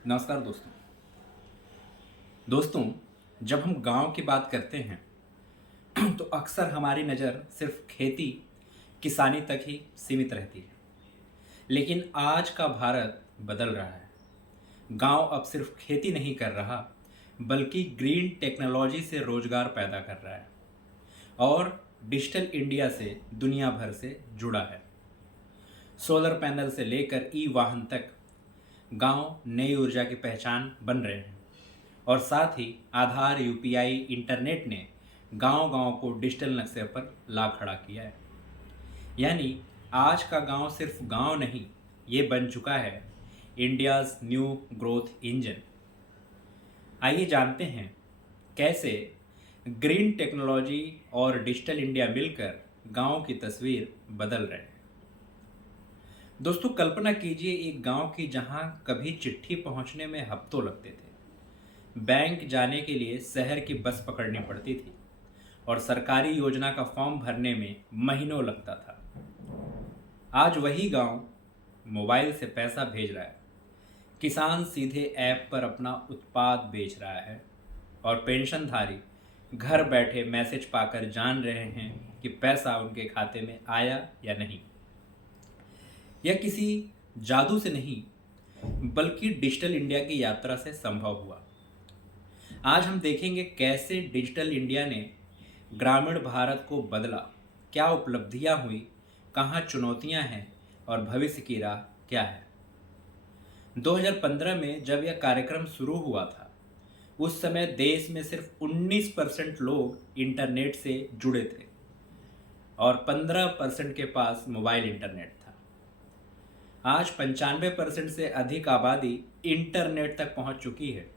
नमस्कार दोस्तों। दोस्तों, जब हम गांव की बात करते हैं तो अक्सर हमारी नज़र सिर्फ खेती किसानी तक ही सीमित रहती है। लेकिन आज का भारत बदल रहा है। गांव अब सिर्फ खेती नहीं कर रहा, बल्कि ग्रीन टेक्नोलॉजी से रोजगार पैदा कर रहा है और डिजिटल इंडिया से दुनिया भर से जुड़ा है। सोलर पैनल से लेकर ई वाहन तक गांव नई ऊर्जा की पहचान बन रहे हैं। और साथ ही आधार यूपीआई इंटरनेट ने गांव-गांव को डिजिटल नक्शे पर ला खड़ा किया है। यानी आज का गांव सिर्फ गांव नहीं, ये बन चुका है इंडियाज़ न्यू ग्रोथ इंजन। आइए जानते हैं कैसे ग्रीन टेक्नोलॉजी और डिजिटल इंडिया मिलकर गांव की तस्वीर बदल रहे हैं। दोस्तों, कल्पना कीजिए एक गांव की जहां कभी चिट्ठी पहुंचने में हफ्तों लगते थे, बैंक जाने के लिए शहर की बस पकड़नी पड़ती थी और सरकारी योजना का फॉर्म भरने में महीनों लगता था। आज वही गांव मोबाइल से पैसा भेज रहा है, किसान सीधे ऐप पर अपना उत्पाद बेच रहा है और पेंशनधारी घर बैठे मैसेज पाकर जान रहे हैं कि पैसा उनके खाते में आया या नहीं। यह किसी जादू से नहीं, बल्कि डिजिटल इंडिया की यात्रा से संभव हुआ। आज हम देखेंगे कैसे डिजिटल इंडिया ने ग्रामीण भारत को बदला, क्या उपलब्धियां हुई, कहाँ चुनौतियां हैं और भविष्य की राह क्या है। 2015 में जब यह कार्यक्रम शुरू हुआ था, उस समय देश में सिर्फ 19% लोग इंटरनेट से जुड़े थे और 15% के पास मोबाइल इंटरनेट था। आज 95% से अधिक आबादी इंटरनेट तक पहुंच चुकी है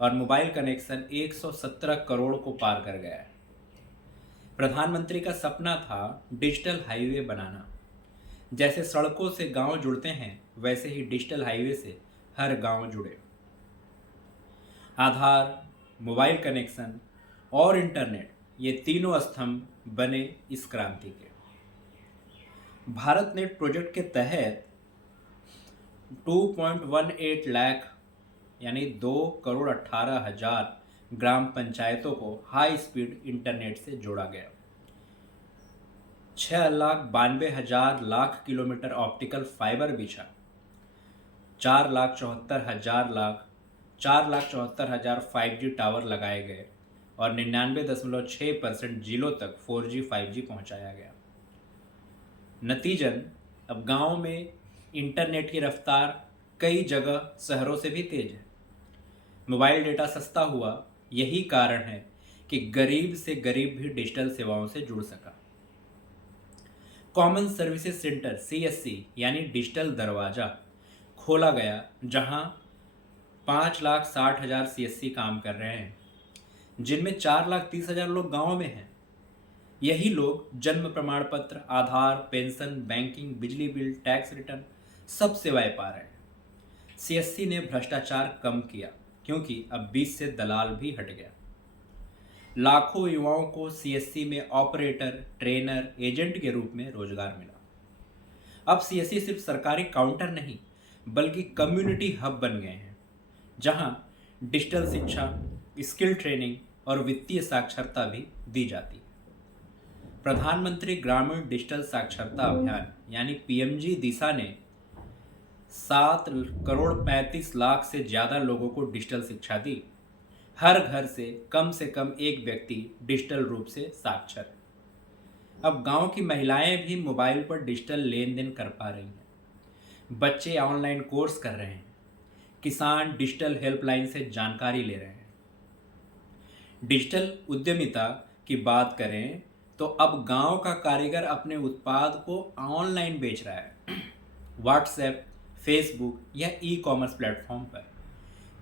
और मोबाइल कनेक्शन 117 करोड़ को पार कर गया है। प्रधानमंत्री का सपना था डिजिटल हाईवे बनाना। जैसे सड़कों से गांव जुड़ते हैं, वैसे ही डिजिटल हाईवे से हर गांव जुड़े। आधार, मोबाइल कनेक्शन और इंटरनेट, ये तीनों स्तंभ बने इस क्रांति के। भारत नेट प्रोजेक्ट के तहत 2.18 लाख यानी 2,18,00,000 ग्राम पंचायतों को हाई स्पीड इंटरनेट से जोड़ा गया। 6,92,000 लाख किलोमीटर ऑप्टिकल फाइबर बिछा। 4,74,000 5G टावर लगाए गए और 99.6% जिलों तक 4G 5G पहुंचाया गया। नतीजन अब गांव में इंटरनेट की रफ्तार कई जगह शहरों से भी तेज है। मोबाइल डेटा सस्ता हुआ, यही कारण है कि गरीब से गरीब भी डिजिटल सेवाओं से जुड़ सका। कॉमन सर्विसेज सेंटर CSC यानी डिजिटल दरवाजा खोला गया, जहां 5,60,000 CSC काम कर रहे हैं, जिनमें 4,30,000 लोग गांव में हैं। यही लोग जन्म प्रमाण पत्र, आधार, पेंशन, बैंकिंग, बिजली बिल, टैक्स रिटर्न सब सेवाएं पा रहे हैं। CSC ने भ्रष्टाचार कम किया, क्योंकि अब बीच से दलाल भी हट गया। लाखों युवाओं को CSC में ऑपरेटर, ट्रेनर, एजेंट के रूप में रोजगार मिला। अब CSC सिर्फ सरकारी काउंटर नहीं, बल्कि कम्युनिटी हब बन गए हैं, जहां डिजिटल शिक्षा, स्किल ट्रेनिंग और वित्तीय साक्षरता भी दी जाती है। प्रधानमंत्री ग्रामीण डिजिटल साक्षरता अभियान यानी PMG दिशा ने 7,35,00,000 से ज़्यादा लोगों को डिजिटल शिक्षा दी। हर घर से कम एक व्यक्ति डिजिटल रूप से साक्षर है। अब गांव की महिलाएं भी मोबाइल पर डिजिटल लेन देन कर पा रही हैं। बच्चे ऑनलाइन कोर्स कर रहे हैं। किसान डिजिटल हेल्पलाइन से जानकारी ले रहे हैं। डिजिटल उद्यमिता की बात करें तो अब गांव का कारीगर अपने उत्पाद को ऑनलाइन बेच रहा है। व्हाट्सएप, फेसबुक या ई-कॉमर्स प्लेटफॉर्म पर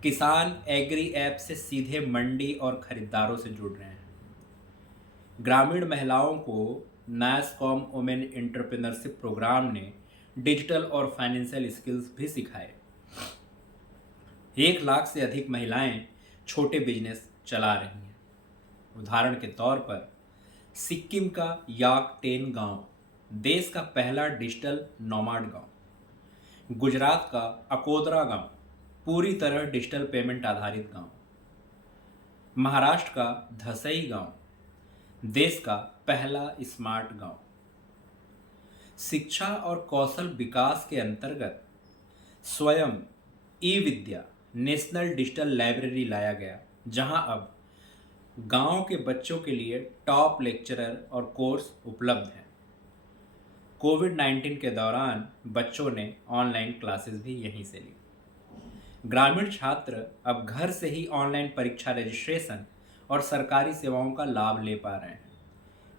किसान एग्री ऐप से सीधे मंडी और खरीदारों से जुड़ रहे हैं। ग्रामीण महिलाओं को नास्कॉम वुमेन एंटरप्रेन्योरशिप प्रोग्राम ने डिजिटल और फाइनेंशियल स्किल्स भी सिखाए। 1 लाख से अधिक महिलाएं छोटे बिजनेस चला रही हैं। उदाहरण के तौर पर सिक्किम का याकटेन गांव देश का पहला डिजिटल नोमाड गांव, गुजरात का अकोदरा गांव पूरी तरह डिजिटल पेमेंट आधारित गांव। महाराष्ट्र का धसई गांव देश का पहला स्मार्ट गांव। शिक्षा और कौशल विकास के अंतर्गत स्वयं ई विद्या नेशनल डिजिटल लाइब्रेरी लाया गया, जहां अब गांव के बच्चों के लिए टॉप लेक्चरर और कोर्स उपलब्ध हैं। कोविड-19 के दौरान बच्चों ने ऑनलाइन क्लासेस भी यहीं से ली। ग्रामीण छात्र अब घर से ही ऑनलाइन परीक्षा रजिस्ट्रेशन और सरकारी सेवाओं का लाभ ले पा रहे हैं।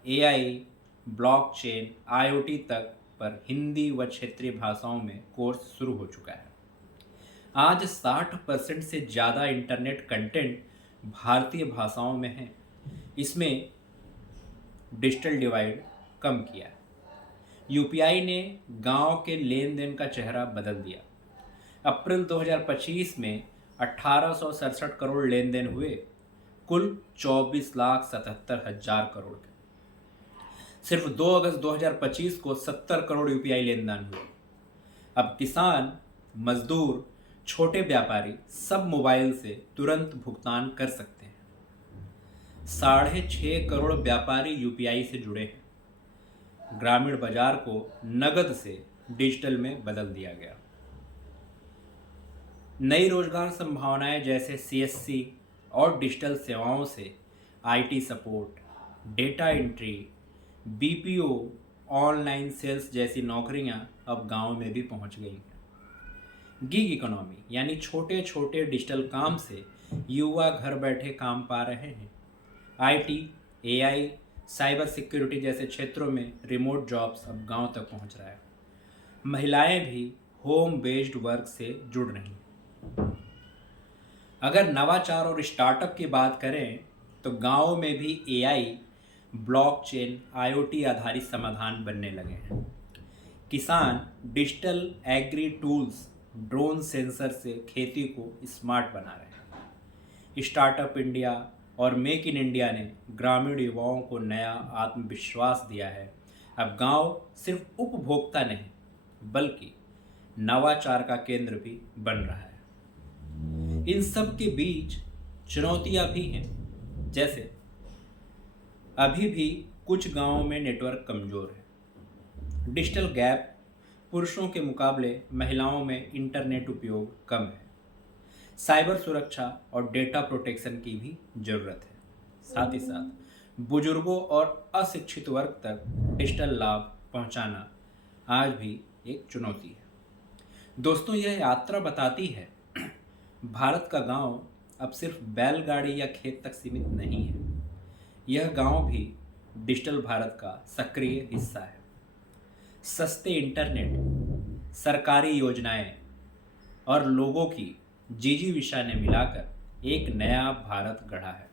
एआई, ब्लॉकचेन, आईओटी तक पर हिंदी व क्षेत्रीय भाषाओं में कोर्स शुरू हो चुका है। आज 60% से ज़्यादा इंटरनेट कंटेंट भारतीय भाषाओं में है। इसमें डिजिटल डिवाइड कम किया है। यूपीआई ने गांव के लेन देन का चेहरा बदल दिया। अप्रैल 2025 में 1867 करोड़ लेन देन हुए, कुल 24,77,000 करोड़ के। सिर्फ 2 अगस्त 2025 को 70 करोड़ यूपीआई लेन देन हुए। अब किसान, मजदूर, छोटे व्यापारी सब मोबाइल से तुरंत भुगतान कर सकते हैं। 6.5 करोड़ व्यापारी यूपीआई से जुड़े हैं। ग्रामीण बाजार को नगद से डिजिटल में बदल दिया गया। नई रोजगार संभावनाएं जैसे सीएससी और डिजिटल सेवाओं से IT support, data entry, BPO, online sales जैसी नौकरियां अब गांव में भी पहुंच गई हैं। गिग इकोनॉमी यानी छोटे छोटे डिजिटल काम से युवा घर बैठे काम पा रहे हैं। आईटी, एआई, साइबर सिक्योरिटी जैसे क्षेत्रों में रिमोट जॉब्स अब गांव तक पहुंच रहा है। महिलाएं भी होम बेस्ड वर्क से जुड़ रही हैं। अगर नवाचार और स्टार्टअप की बात करें तो गांव में भी एआई, ब्लॉकचेन, आईओटी आधारित समाधान बनने लगे हैं। किसान digital agri tools, drone sensor से खेती को स्मार्ट बना रहे हैं। स्टार्टअप इंडिया और मेक इन इंडिया ने ग्रामीण युवाओं को नया आत्मविश्वास दिया है। अब गांव सिर्फ उपभोक्ता नहीं बल्कि नवाचार का केंद्र भी बन रहा है। इन सब के बीच चुनौतियां भी हैं, जैसे अभी भी कुछ गांवों में नेटवर्क कमजोर है। डिजिटल गैप, पुरुषों के मुकाबले महिलाओं में इंटरनेट उपयोग कम है। साइबर सुरक्षा और डेटा प्रोटेक्शन की भी जरूरत है। साथ ही साथ बुजुर्गों और अशिक्षित वर्ग तक डिजिटल लाभ पहुंचाना आज भी एक चुनौती है। दोस्तों, यह यात्रा बताती है भारत का गांव अब सिर्फ बैलगाड़ी या खेत तक सीमित नहीं है। यह गांव भी डिजिटल भारत का सक्रिय हिस्सा है। सस्ते इंटरनेट, सरकारी योजनाएं और लोगों की जीजीविषा ने मिलाकर एक नया भारत गढ़ा है।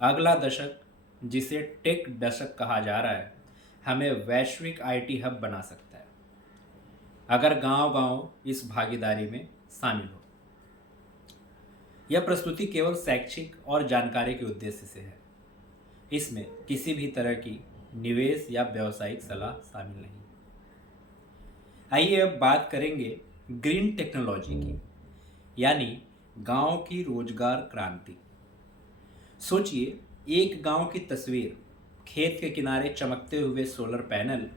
अगला दशक, जिसे टेक दशक कहा जा रहा है, हमें वैश्विक आईटी हब बना सकता है अगर गांव-गांव इस भागीदारी में शामिल हो। यह प्रस्तुति केवल शैक्षिक और जानकारी के उद्देश्य से है। इसमें किसी भी तरह की निवेश या व्यावसायिक सलाह शामिल नहीं। आइए अब बात करेंगे ग्रीन टेक्नोलॉजी की, यानी गांव की रोजगार क्रांति। सोचिए, एक गांव की तस्वीर, खेत के किनारे चमकते हुए सोलर पैनल,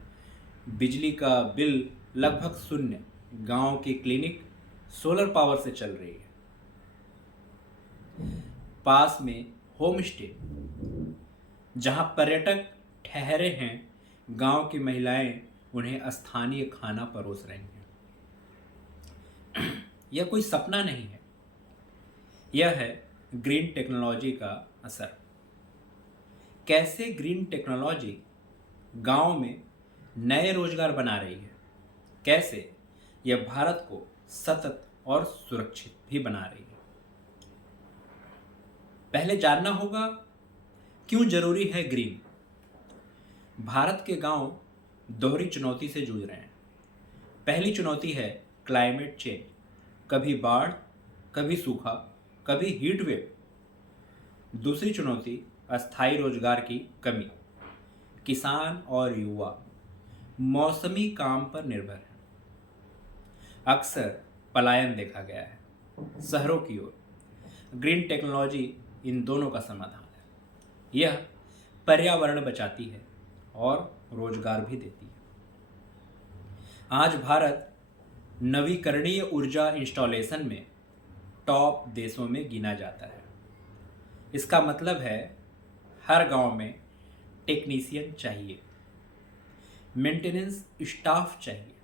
बिजली का बिल लगभग शून्य, गांव की क्लिनिक सोलर पावर से चल रही है। पास में होम स्टे, जहां पर्यटक ठहरे हैं, गांव की महिलाएं उन्हें स्थानीय खाना परोस रही हैं। यह कोई सपना नहीं है, यह है ग्रीन टेक्नोलॉजी का असर। कैसे ग्रीन टेक्नोलॉजी गांव में नए रोजगार बना रही है, कैसे यह भारत को सतत और सुरक्षित भी बना रही है। पहले जानना होगा क्यों जरूरी है ग्रीन। भारत के गांव दोहरी चुनौती से जूझ रहे हैं। पहली चुनौती है क्लाइमेट चेंज, कभी बाढ़, कभी सूखा, कभी हीट वेव। दूसरी चुनौती अस्थायी रोजगार की कमी, किसान और युवा मौसमी काम पर निर्भर हैं। अक्सर पलायन देखा गया है। शहरों की ओर। ग्रीन टेक्नोलॉजी इन दोनों का समाधान है। यह पर्यावरण बचाती है और रोजगार भी देती है। आज भारत नवीकरणीय ऊर्जा इंस्टॉलेशन में टॉप देशों में गिना जाता है। इसका मतलब है हर गांव में टेक्नीशियन चाहिए, मेंटेनेंस स्टाफ चाहिए,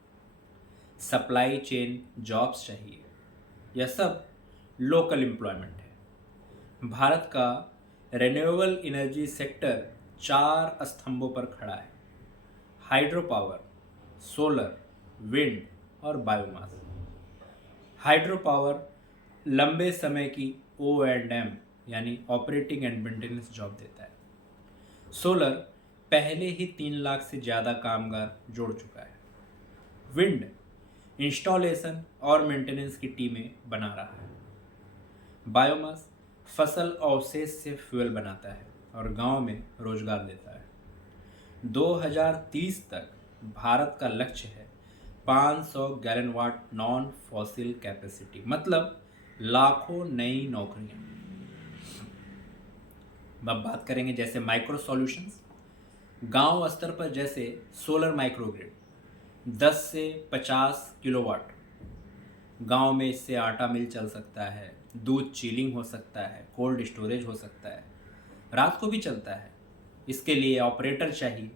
सप्लाई चेन जॉब्स चाहिए। यह सब लोकल एम्प्लॉयमेंट है। भारत का रिन्यूएबल एनर्जी सेक्टर 4 स्तंभों पर खड़ा है: हाइड्रो पावर, सोलर, विंड और बायोमास। हाइड्रो पावर लंबे समय की O&M यानी ऑपरेटिंग एंड मेंटेनेंस जॉब देता है। सोलर पहले ही 3 लाख से ज़्यादा कामगार जोड़ चुका है। विंड इंस्टॉलेशन और मेंटेनेंस की टीमें बना रहा है। बायोमास फसल अवशेष से फ्यूल बनाता है और गांव में रोजगार देता है। 2030 तक भारत का लक्ष्य है 500 गैलन वाट नॉन फॉसिल कैपेसिटी, मतलब लाखों नई नौकरियां। अब बात करेंगे जैसे माइक्रो सॉल्यूशंस। गांव स्तर पर जैसे सोलर माइक्रोग्रिड 10 से 50 किलोवाट। गांव में इससे आटा मिल चल सकता है, दूध चिलिंग हो सकता है, कोल्ड स्टोरेज हो सकता है, रात को भी चलता है। इसके लिए ऑपरेटर चाहिए,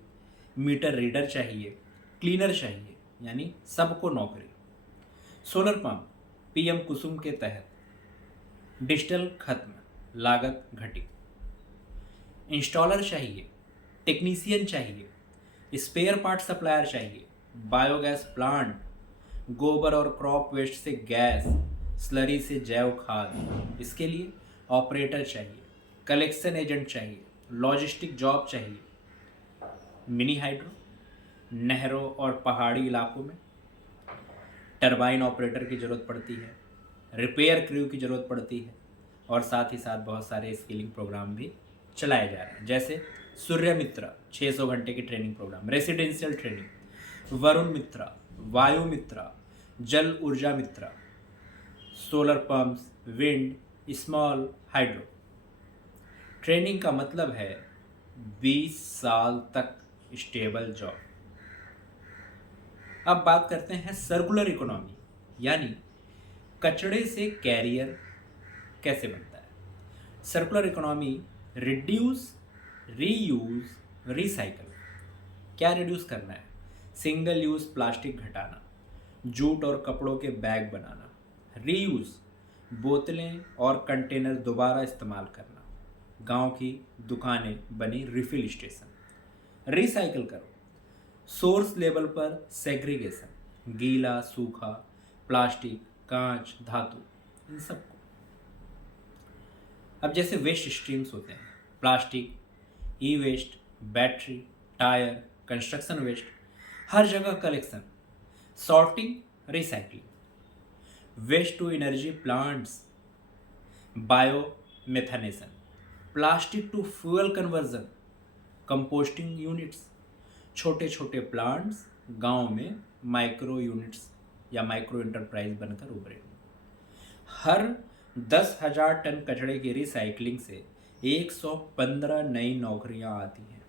मीटर रीडर चाहिए, क्लीनर चाहिए, यानी सबको नौकरी। सोलर पंप PM कुसुम के तहत डिजिटल खत्म, लागत घटी। इंस्टॉलर चाहिए, टेक्नीशियन चाहिए, स्पेयर पार्ट सप्लायर चाहिए, बायोगैस प्लांट, गोबर और क्रॉप वेस्ट से गैस, स्लरी से जैव खाद, इसके लिए ऑपरेटर चाहिए, कलेक्शन एजेंट चाहिए, लॉजिस्टिक जॉब चाहिए। मिनी हाइड्रो नहरों और पहाड़ी इलाकों में टरबाइन ऑपरेटर की ज़रूरत पड़ती है, रिपेयर क्रू की ज़रूरत पड़ती है और साथ ही साथ बहुत सारे स्किलिंग प्रोग्राम भी चलाए जा रहे हैं, जैसे सूर्य मित्रा 600 घंटे की training program, residential training, Varun Mitra, Vayu Mitra, Jal Urja Mitra, solar pumps, wind, small hydro. Training का मतलब है 20 साल तक स्टेबल जॉब। अब बात करते हैं सर्कुलर इकोनॉमी, यानी कचड़े से कैरियर कैसे बनता है। Circular economy reduce, reuse, recycle. क्या रिड्यूस करना है? सिंगल यूज प्लास्टिक घटाना, जूट और कपड़ों के बैग बनाना। रीयूज बोतलें और कंटेनर दोबारा इस्तेमाल करना, गांव की दुकानें बनी रिफिल स्टेशन। रिसाइकल करो, सोर्स लेवल पर सेग्रीगेशन, गीला, सूखा, प्लास्टिक, कांच, धातु, इन सबको। अब जैसे वेस्ट स्ट्रीम्स होते हैं, plastic, E waste, battery, tyre, construction waste, हर जगह collection, sorting, recycling. Waste to energy plants, bio methanation, plastic to fuel conversion, composting units. छोटे छोटे प्लांट्स गांव में माइक्रो यूनिट्स या माइक्रो इंटरप्राइज बनकर उभरे। हर 10,000 टन कचड़े की रिसाइकलिंग से 115 नई नौकरियां आती हैं।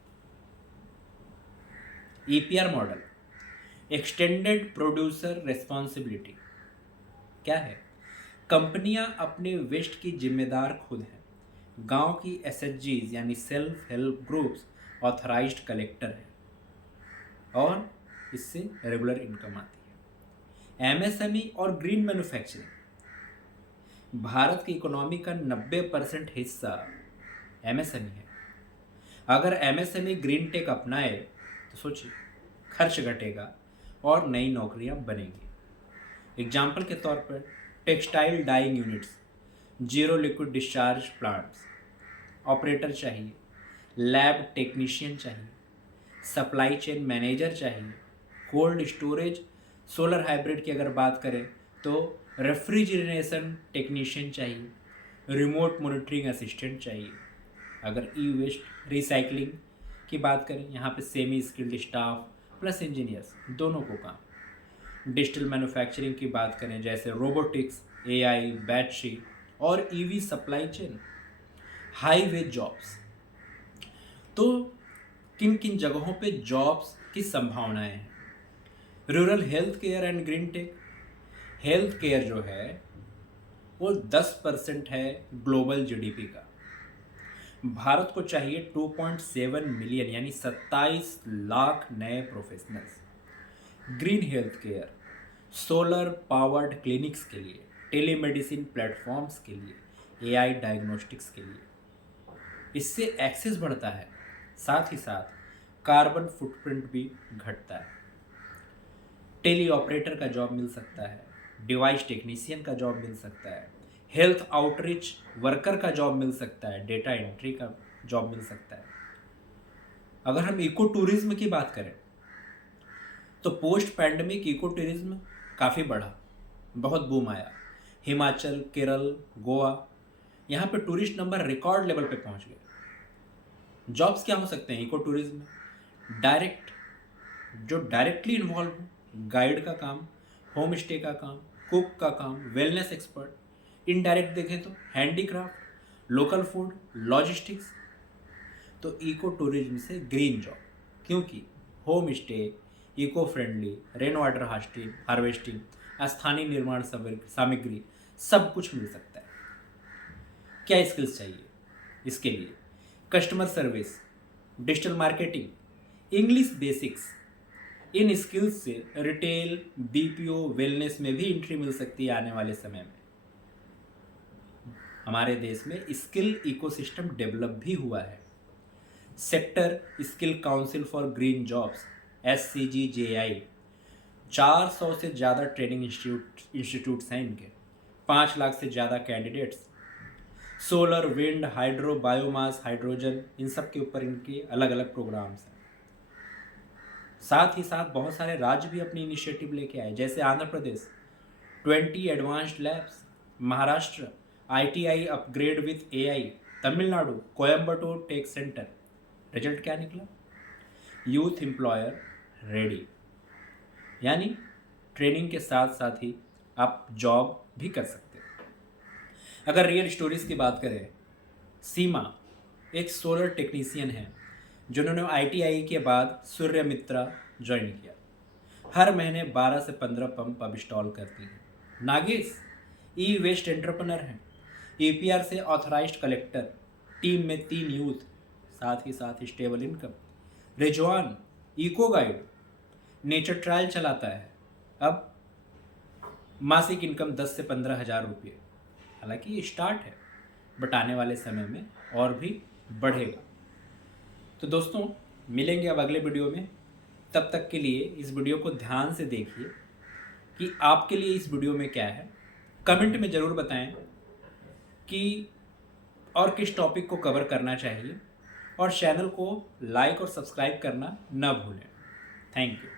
EPR model, extended producer responsibility, क्या है? कंपनियां अपने वेस्ट की जिम्मेदार खुद हैं। गांव की SHGs यानी self help groups authorised collector हैं और इससे रेगुलर इनकम आती है। MSME और ग्रीन मैन्युफैक्चरिंग, भारत की इकोनॉमी का 90% हिस्सा MSME है। अगर MSME ग्रीन टेक अपनाए तो सोचिए, खर्च घटेगा और नई नौकरियां बनेंगी। एग्जाम्पल के तौर पर textile dyeing units, zero liquid discharge plants, operator चाहिए, लैब टेक्नीशियन चाहिए, सप्लाई चेन मैनेजर चाहिए, कोल्ड स्टोरेज, सोलर हाइब्रिड की अगर बात करें तो रेफ्रिजरेशन टेक्नीशियन चाहिए, रिमोट मॉनिटरिंग असिस्टेंट चाहिए। अगर ई वेस्ट रिसाइकलिंग की बात करें, यहाँ पे semi skilled staff plus engineers दोनों को काम। डिजिटल मैन्युफैक्चरिंग की बात करें, जैसे रोबोटिक्स, एआई, बैटरी और EV supply chain, high wage jobs. तो किन किन जगहों पे जॉब्स की संभावनाएं हैं? Rural health care and green tech. Health care जो है वो 10% है ग्लोबल जीडीपी का। भारत को चाहिए 2.7 मिलियन यानी 27 लाख नए professionals. Green health care, solar powered clinics के लिए, टेलीमेडिसिन प्लेटफॉर्म्स के लिए, एआई डायग्नोस्टिक्स के लिए। इससे एक्सेस बढ़ता है, साथ ही साथ कार्बन फुटप्रिंट भी घटता है। टेली ऑपरेटर का जॉब मिल सकता है, डिवाइस टेक्नीशियन का जॉब मिल सकता है, हेल्थ आउटरीच वर्कर का जॉब मिल सकता है, डेटा एंट्री का जॉब मिल सकता है। अगर हम इको टूरिज्म की बात करें तो पोस्ट पैंडमिक इको टूरिज्म काफ़ी बढ़ा, बहुत बूम आया। हिमाचल, केरल, गोवा, यहाँ पे टूरिस्ट नंबर रिकॉर्ड लेवल पे पहुँच गए। जॉब्स क्या हो सकते हैं इको टूरिज्म में? डायरेक्ट, जो डायरेक्टली इन्वॉल्व हो, गाइड का काम, होम स्टे का काम, कुक का काम, वेलनेस एक्सपर्ट। इनडायरेक्ट देखें तो हैंडीक्राफ्ट, लोकल फूड, लॉजिस्टिक्स। तो इको टूरिज्म से ग्रीन जॉब, क्योंकि home stay, eco friendly, rain water harvesting, स्थानीय निर्माण सामग्री, सब कुछ मिल सकता है। क्या स्किल्स चाहिए इसके लिए? Customer service, digital marketing, English basics. इन स्किल्स से रिटेल, बीपीओ, वेलनेस में भी एंट्री मिल सकती है आने वाले समय में। हमारे देश में स्किल इकोसिस्टम डेवलप भी हुआ है। Sector skill council for green jobs SCGJI, 400 से ज़्यादा ट्रेनिंग इंस्टीट्यूट्स हैं इनके, 5 लाख से ज़्यादा candidates. Solar, wind, hydro, biomass, hydrogen, इन सब के ऊपर इनके अलग अलग प्रोग्राम्स हैं। साथ ही साथ बहुत सारे राज्य भी अपनी इनिशिएटिव लेके आए, जैसे Andhra Pradesh 20 advanced labs, Maharashtra ITI upgrade with AI, Tamil Nadu Coimbatore tech centre. Result क्या निकला? यूथ एम्प्लॉयर रेडी, यानी ट्रेनिंग के साथ साथ ही आप जॉब भी कर सकते हैं। अगर रियल स्टोरीज की बात करें, सीमा एक सोलर टेक्नीशियन है जिन्होंने ITI के बाद सूर्यमित्रा ज्वाइन किया। हर महीने 12 से 15 पंप अब इंस्टॉल करती है। नागेश ई वेस्ट एंटरप्रेन्योर हैं, APR से ऑथराइज्ड कलेक्टर, टीम में 3 यूथ, साथ ही साथ stable income. Rizwan eco guide, nature trial चलाता है, अब मासिक इनकम 10 से 15 हज़ार रुपये। हालांकि ये स्टार्ट है, बट आने वाले समय में और भी बढ़ेगा। तो दोस्तों, मिलेंगे अब अगले वीडियो में। तब तक के लिए इस वीडियो को ध्यान से देखिए कि आपके लिए इस वीडियो में क्या है। कमेंट में ज़रूर बताएं कि और किस टॉपिक को कवर करना चाहिए, और चैनल को लाइक और सब्सक्राइब करना न भूलें। Thank you.